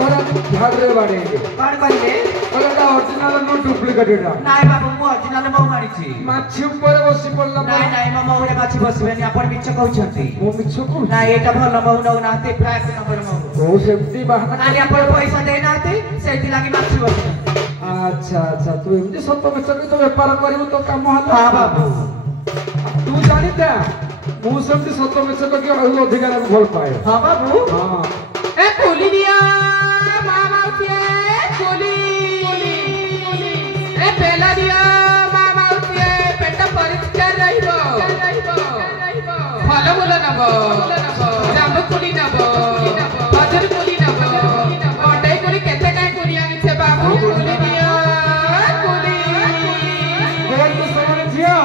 घर झाड़े बाड़े कौन कहले कहला ओरिजिनल नो डुप्लीकेट एटा नाइ बाबू मु ओरिजिनल मौ मारिछि माछि ऊपर बसी पड़ला नाइ नाइ मौ मौरे माछि बसबेनी आपण मिछ कहउछंती मो मिछ को ना एटा भल मौ नौ नाते फ्लैट नंबर मौ ओ सेफ्टी बहाना काली आपण पैसा दे नाते सेति लागि माछि बस अच्छा अच्छा तू एमती सत्य मिछ तो व्यापार करिवो तो काम हला हां बाबू तू जानिता मु सेमती सत्य मिछ को कि अधिकार भल पाए हां बाबू हां ए खोली दिया मामा उठिए खोली ए पेला दिया मामा उठिए पेट परिष्कार रहिबो फल बोल नबो जाम खोली नबो बजर खोली नबो बडे खोली केते काय खोली आनी छे बाबू खोली दिया खोली गोल तो समझ जिया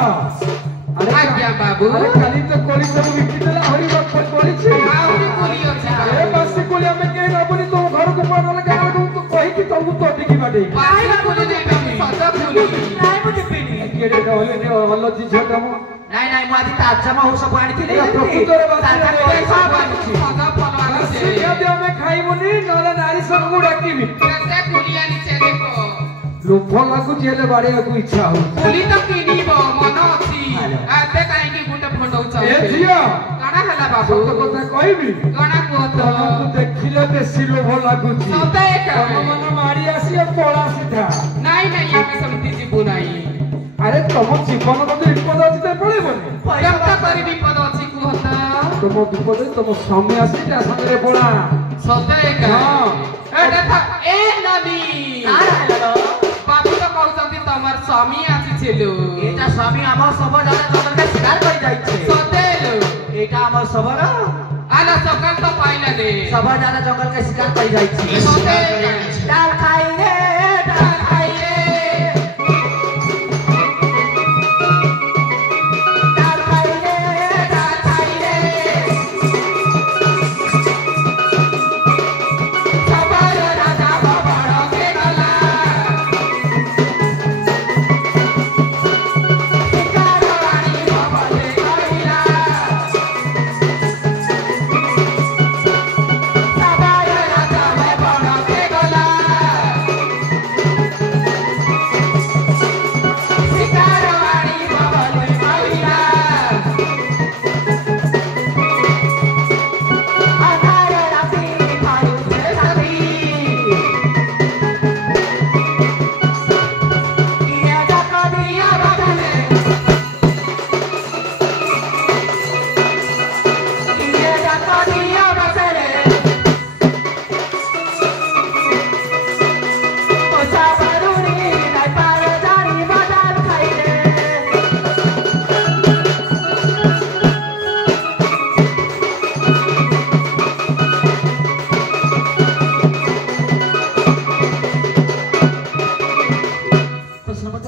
आज्ञा बाबू अरे खाली तो कोली सब विकितला हरि बाप कोली छे आउरी खोली अछि ए बस कोली हमें के नबनी तो घर को पड़ लगा तो कहि कि तुम तो टिकी बाटे पाई खोली दे सदा खोली नाइ मु दिपिनी केडे डोले ने हल्लो जी छटम नाइ नाइ मु आदि ताजा माउ सब आनिथिले प्रकृतर बात सदा फल आनी छे यदि हमें खाइबुनी नले नारी सब को डाकिबी केते खोली आनी छे देखो लोभ लागु जेले बाड़े को इच्छा हो खोली तो किनिबो मन अछि आते काई की गुंड फंडौ ए जिया काना हला बाबू सत କଥା କହିବି काना को तो ତମକୁ ଦେଖିଲେ ବେଶୀ ଲୋଭ ଲାଗୁଛି ସତେ ଏକା ତମ ମନ ମାଡି ଆସିବ ପଳା ସିଧା ନାଇଁ ନାଇଁ ଆମେ ସେମିତି ଯିବୁ ନାହିଁ ଆରେ ତମ ଜୀବନ ଯଦି ବିପଦ ଅଛି ତ ପଳେଇବନି କେତେ କରି ବିପଦ ଅଛି କୁହତ ତମ ବିପଦ ତମ ସ୍ୱାମୀ ଆସି ତା ସାଙ୍ଗରେ ପଳା ସତେ ଏକା ହଁ ଏ ଦେଖ ଏ ନଦୀ କାଣା ହେଲା ବାବୁ ତ କହୁଛନ୍ତି ତମର ସ୍ୱାମୀ ଆସିছিলো एटा स्वामी हमर सब जाने जंगल के शिकार कर जाई छे ସତେ लो एटा हमर सबर आला सकाल तो पाइला दे सब जाने जंगल के शिकार कर जाई छे सते डाल खाई रे डाल खाई रे डाल खाई रे डाल खाई रे सबर राजा बड़ के गला शिकारवाणी बाबले कहिला सबर राजा बड़ के गला शिकारवाणी बाबले कहिला आधार राती मारू छे साथी किया जाका दिया बदले किया जाका दिया बदले ओसा बरुनी नाइ पार जानी बाजार खाइले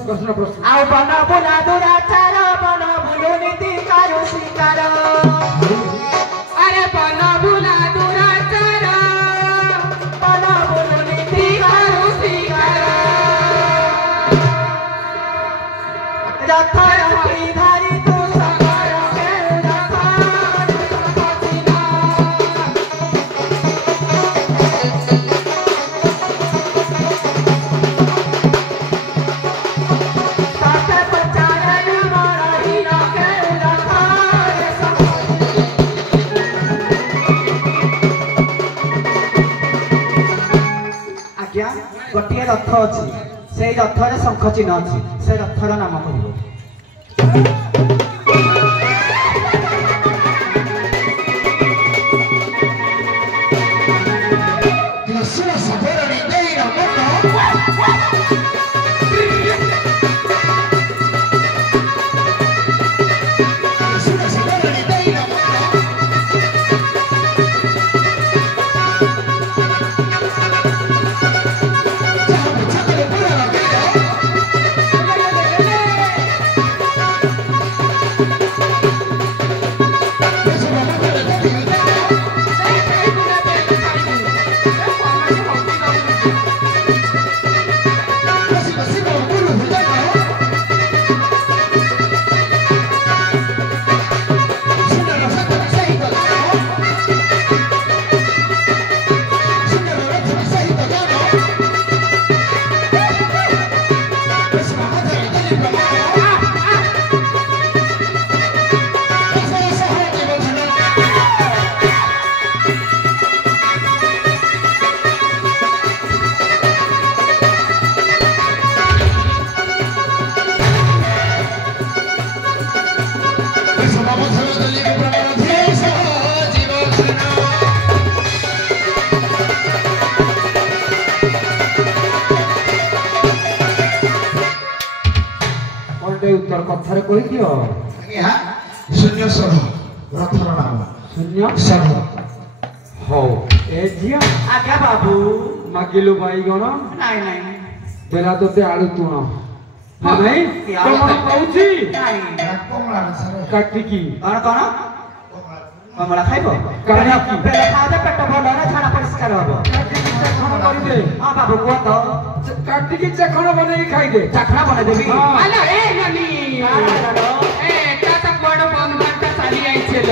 ପ୍ରଶ୍ନ ପ୍ରଶ୍ନ ଆଉ ବନ ବୁଲା ଦୁରାଚାର ବନ ବୁଲୁ ନୀତି କାରୁ ଶିକାର अरे बन बुला दुराचार बन बुलु ନୀତି କାରୁ ଶିକାର ରଥ ରଖି ଧରି ତୁ ସକର କେଳୁ ରଥ ତତେ ପଚାରେ ମୋର ହୀନ କେଳୁ ରଥ ଆଜ୍ଞା ଗୋଟିଏ ରଥ ଅଛି ସେଇ ରଥରେ ଶଙ୍ଖ ଚିହ୍ନ ଅଛି ସେ ରଥର ନାମ କହିବ ସୁନ୍ଦର କଥାରେ କହିଦିଅ। ଆଜ୍ଞା ଶୂନ୍ୟ ସର ରଥର ନାମ ଶୂନ୍ୟ ସର। ହଉ ଏ ଝିଅ ଆଜ୍ଞା ବାବୁ। ମାଗିଲୁ ବାଇଗଣ ନାଇଁ ନାଇଁ ବେଲା ତୋତେ ଆଳୁ ତୁଣ ନାଇଁ କଣ କହୁଛି କମଳା ସାର କାଟିକି କଣ କଣ କମଳା ଖାଇବ? କାଟିକି ବେଲେ ଖାଉଛ ପେଟ ଭଲ ହେଲା ଝାଡା ପରିଷ୍କାର ହବ। କାଟିକି ଚାଖଣ କରିଦେ। ହଁ ବାବୁ କୁହ ତ। କାଟିକି ଚାଖଣ ବନେଇକି ଖାଇଦେ। ଚାଖଣା ବନେଇଦେବି। ହଁ। ଆଲୋ ଏ ନାନି ଏ ତା ତ ବଡ଼ ବନ୍ଧୁଟା ଚାଲି ଆଇছিল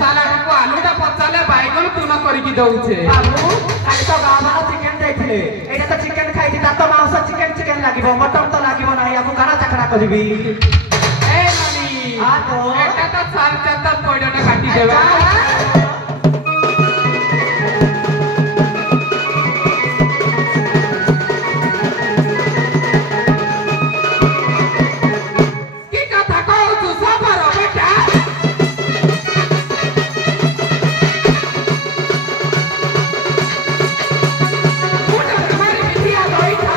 ସାଲାକୁ ଆଲୁଟା ପଚାଲେ ବାଇଗଣ ତୁଣ କରିକି ଦଉଛେ। ବାବୁ କାଲି ତ ଗାଁ ମାନ ଚିକେନ ଦେଇଥିଲେ ଏଇଟା ତ ଚିକେନ ଖାଇଛି ତା ତ ମାଂସ ଚିକେନ ଚିକେନ ଲାଗିବ ମଟନ ତ ଲାଗିବ ନାହିଁ ଆକୁ କାଣା ଚାଖଣା କରିବି? ଏ ନାନି हाँ तो। এটা তো সার চাতা পয়ডাটা কাটি দেবা। কি কথা কও তুই সবার বেটা? ওটা তোমার বিটিয়া লইতা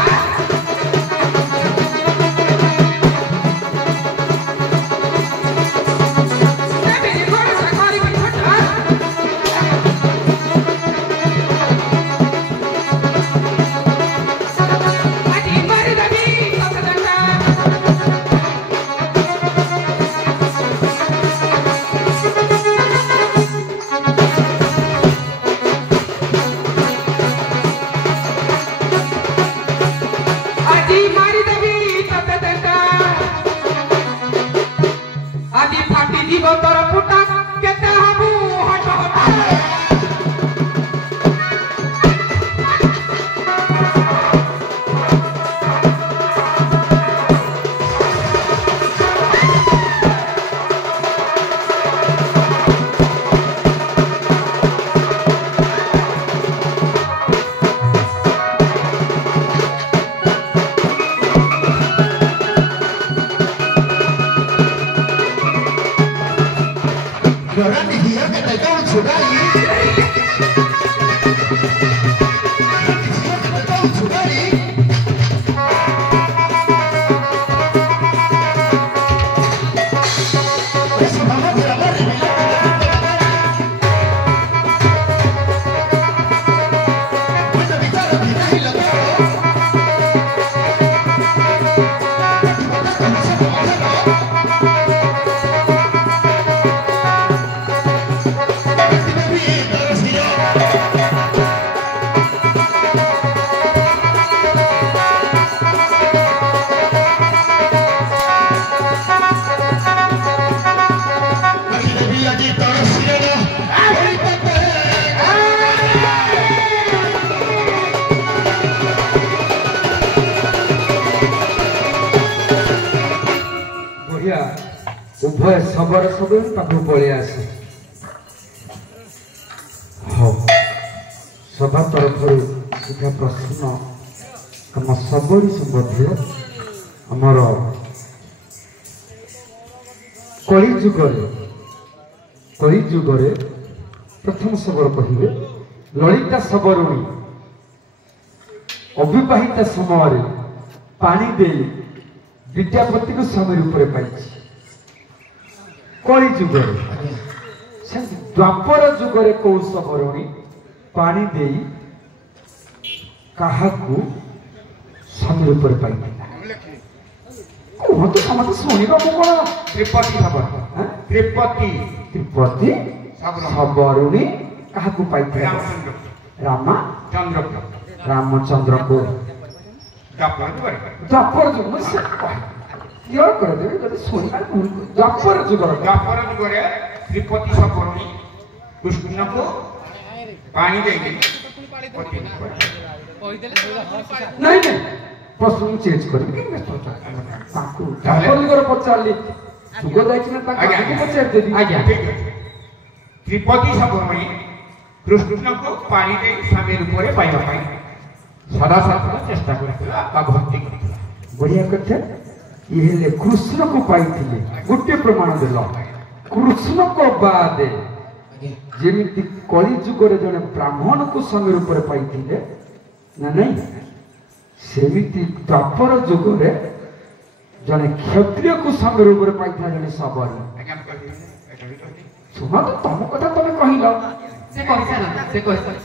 Berani dia kata kau sudah ini. Dia kata kau sudah ini. Eso vamos a grabar. Kita bicara kita hilang. ବଢିଆ ଉଭୟ ଶବର ସବୁ ପାଖକୁ ପଳେଇ ଆସେ। ହଉ ସଭା ତରଫରୁ ଶିକ୍ଷା ପ୍ରଶ୍ନ ଆମ ସବୁରି ସମ୍ବନ୍ଧୀୟ ଆମର କଳିଯୁଗରେ ପ୍ରଥମ ଶବର କହିବେ ଲଳିତା ଶବରୁଣୀ ଅବିବାହିତା ସମୟରେ ପାଣି ଦେଇ विद्यापति को समय रूप में पाई कली जुग द्वापर जुगरे कौ सबरणी पानी दे काहाकू समय रूप में पाई कहतु समस्त शुणा मु कौन त्रिपति खबर त्रिपति त्रिपति सबरुणी काहाकू पाई रामचंद्र को द्वापर जुग क्लियर कर देबे जदि सुनिबा द्वापर जुगरे त्रिपति सबरुणी कृष्ण को पानी देगी नहीं नहीं प्रश्न चेंज कर ताकू द्वापर जुगर पचारली जुग जाइछि ना ताकू पचार देबी आज्ञा ठीक है त्रिपति सबरुणी कृष्ण को पानी दे स्वामी रूप में पाइबा पाई सदा सदा चेष्टा करथिला बा भक्ति करथिला बढ़िया कथा ये कृष्ण को पाई गोटे प्रमाण देल कृष्ण को बाद जेमिति कली जुगरे जने ब्राह्मण को समय रूप में पाई ना नहीं सेमिति द्वापर जुगरे ଜଣେ କ୍ଷତ୍ରିୟକୁ ସ୍ୱାମୀ ରୂପରେ ପାଇଥିଲା ଜଣେ ସବରୀ। ଆଜ୍ଞା କହିଲି ଏଟା ବି କହିଲି ଶୁଣ ତମ କଥା ତମେ କହିଲ ସେ କହିସାରନ୍ତୁ ସେ କହିସାରନ୍ତୁ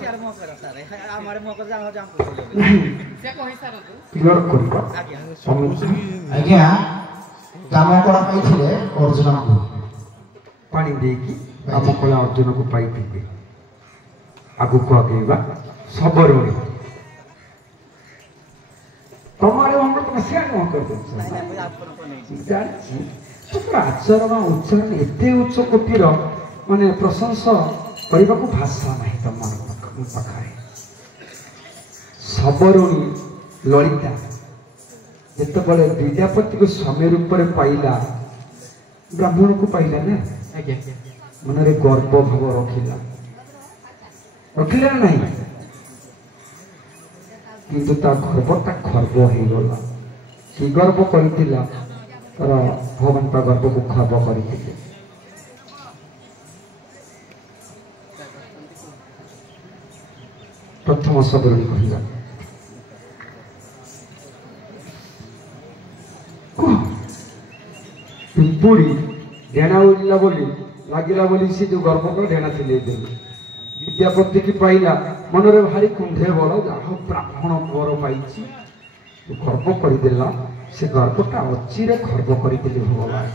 କ୍ଲିୟର କରିବ। ଆଜ୍ଞା ଦାମକଳା ପାଇଥିଲେ ଅର୍ଜୁନଙ୍କୁ। ପାଣି ଦେଇକି ଦାମକଳା ଅର୍ଜୁନକୁ ପାଇଥିଲେ। ଆଗକୁ ଆଗେଇବା ସବରଣୀ ତମର ତମେ ସିଆଡେ କଣ କରିଦେଉଛ ଜାଣିଛି ତମର ଆଚରଣ ଉଚ୍ଚାରଣ ଏତେ ଉଚ୍ଚ କୋଟିର ମାନେ ପ୍ରଶଂସା କରିବାକୁ ଭାଷା ନାହିଁ ତମ ପାଖରେ। ସବରଣୀ ଲଳିତା ଯେତେବେଳେ ବିଦ୍ୟାପତିକୁ ସ୍ୱାମୀ ରୂପରେ ପାଇଲା ବ୍ରାହ୍ମଣକୁ ପାଇଲା ନା ଆଜ୍ଞା ମନରେ ଗର୍ବ ଭାବ ରଖିଲା ନା ନାହିଁ କିନ୍ତୁ ତା ଗର୍ବଟା ଖର୍ବ ହେଇଗଲା। କି ଗର୍ବ କରିଥିଲା ତାର ଭଗବାନ ତା ଗର୍ବକୁ ଖର୍ବ କରିଥିଲେ। ପ୍ରଥମ ସବରଣୀ କହିଲା ପିମ୍ପୁଡ଼ି ଡେଣା ଉଡ଼ିଲା ବୋଲି ଲାଗିଲା ବୋଲି ସେ ଯୋଉ ଗର୍ବ କରି ଡେଣା ଚିଲେଇ ଦେଲେ। ବିଦ୍ୟାପତି କି ପାଇଲା ମନରେ ଭାରି କୁଣ୍ଢେ ବଳ ଯାହା ବ୍ରାହ୍ମଣ ବର ପାଇଛି ଗର୍ବ କରିଦେଲା। ସେ ଗର୍ବଟା ଅଚିରେ ଖର୍ବ କରିଦେଲେ ଭଗବାନ।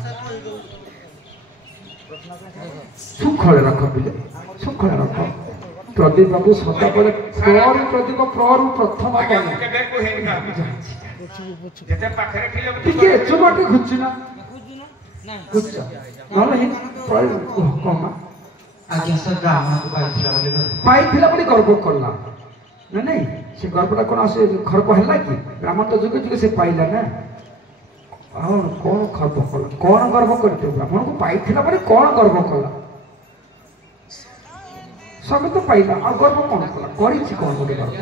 ସୁଖଳେ ରଖ ପିଲେ ସୁଖଳେ ରଖ। ପ୍ରଦୀପ ବାବୁ ସଦାବେଳେ ପ୍ରରୁ ପ୍ରଦୀପ ପ୍ରରୁ ପ୍ରଥମ ଆଜ୍ଞା କଲେ। ମୁଁ କେବେ କୁହେନି କାହାକୁ। ଯେତେ ପାଖରେ ଥିଲେ ଟିକେ ଚୁମାଟେ ଘୁଚୁନ ଘୁଚ ନହେଲେ ହିଁ କମା ଆଜ୍ଞା ସେ ବ୍ରାହ୍ମଣକୁ ପାଇଥିଲା ବୋଲି ଗର୍ବ କଲା ନା ନାଇଁ। ସେ ଗର୍ବଟା କଣ ସେ ଖର୍ବ ହେଲା କି? ବ୍ରାହ୍ମଣ ତ ଯୁଗ ଯୁଗ ସେ ପାଇଲା ନା। ଆଉ କଣ ଖର୍ବ କଲା କଣ ଗର୍ବ କରିଥିବ? ବ୍ରାହ୍ମଣକୁ ପାଇଥିଲା ବୋଲି କଣ ଗର୍ବ କଲା? ସବୁ ତ ପାଇଲା ଆଉ ଗର୍ବ କଣ କଲା? କରିଛି କଣ ଗୋଟେ ଗର୍ବ?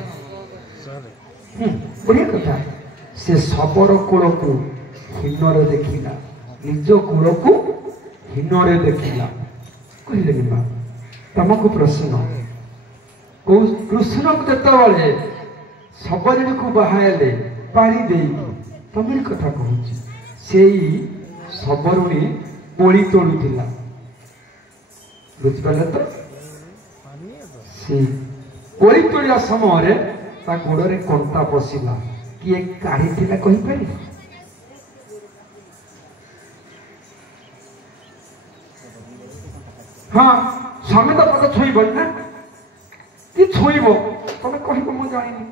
ବଢିଆ କଥା। ସେ ଶବର କୂଳକୁ ହୀନରେ ଦେଖିଲା ନିଜ କୂଳକୁ ହୀନରେ ଦେଖିଲା। କହିଲେନି ମା ତମକୁ ପ୍ରଶ୍ନ କୃଷ୍ଣକୁ ଯେତେବେଳେ ସବରୀକୁ ବାହାହେଲେ ପାଣି ଦେଇକି ତମରି କଥା କହୁଛି ସେଇ ସବରୁଣୀ କୋଳି ତୋଳୁଥିଲା। ବୁଝିପାରିଲେ ତ? ସେଇ କୋଳି ତୋଳିବା ସମୟରେ ତା ଗୋଡରେ କଣ୍ଟା ପଶିଲା। କିଏ କାଢିଥିଲା କହିପାରିବେ? ହଁ ସ୍ୱାମୀ ତ ପଦ ଛୁଇଁବନି ନା କି ଛୁଇଁବ ତମେ କହିବ ମୁଁ ଜାଣିନି।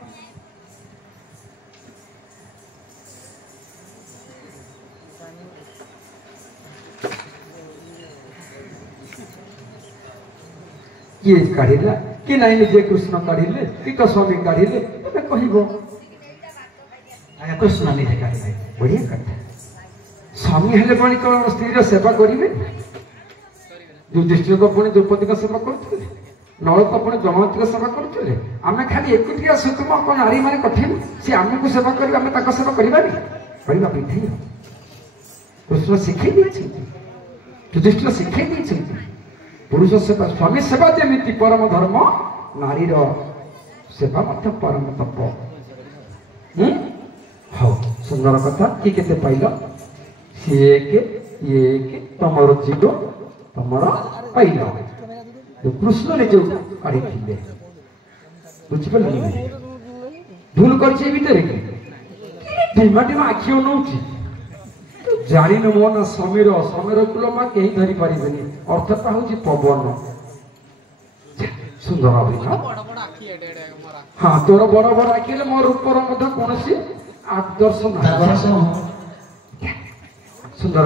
କିଏ କାଢିଲା କି ନାଇଁ ନିଜେ କୃଷ୍ଣ କାଢିଲେ କି ତ ସ୍ୱାମୀ କାଢିଲେ ତମେ କହିବ। କୃଷ୍ଣ ନିଜେ କାଢିଲେ। ବଢିଆ କଥା। ସ୍ୱାମୀ ହେଲେ ପୁଣି କଣ ସ୍ତ୍ରୀର ସେବା କରିବେ? ଯୁଧିଷ୍ଠିରଙ୍କ ପୁଣି ଦ୍ରୌପଦୀଙ୍କ ସେବା କରୁଥିଲେ। ନଳ ତ ପୁଣି ଜମଦଗ୍ନିଙ୍କ ସେବା କରୁଥିଲେ। ଆମେ ଖାଲି ଏକୁଟିଆ ସୁକୁମ କଣ ନାରୀ ମାନେ କଠିନ? ସେ ଆମକୁ ସେବା କରିବେ ଆମେ ତାଙ୍କ ସେବା କରିବାନି? କରିବା ବିଧେୟ। କୃଷ୍ଣ ଶିଖେଇ ଦେଇଛନ୍ତି ଯୁଧିଷ୍ଠିର ଶିଖେଇ ଦେଇଛନ୍ତି ପୁରୁଷ ସେବା ସ୍ୱାମୀ ସେବା ଯେମିତି ପରମ ଧର୍ମ ନାରୀର ସେବା ମଧ୍ୟ ପରମ ତପ। ହଉ ସୁନ୍ଦର କଥା। କି କେତେ ପାଇଲ? ସିଏ ଏକ ଇଏ ଏକ ତମର ଜୀବ ତମର ପାଇଲ। କୃଷ୍ଣ ନିଜେ କାଢିଥିଲେ। ବୁଝିପାରିଲେ? ଭୁଲ କରିଛି ଏ ଭିତରେ କି ଢିମା ଢିମା ଆଖି ଅନଉଛି ଜାଣିନୁ ମୋ ନା ସମୀର ସମୀର କୁଲ ମା କେହି ଧରି ପାରିବେନି। ଅର୍ଥଟା ହଉଛି ପବନ। ସୁନ୍ଦର ଅଭିନୟ। ହଁ ତୋର ବଡ ବଡ ଆଖି ହେଲେ ମୋ ରୂପର ମଧ୍ୟ କୌଣସି ଆଦର୍ଶ ନାହିଁ। ସୁନ୍ଦର।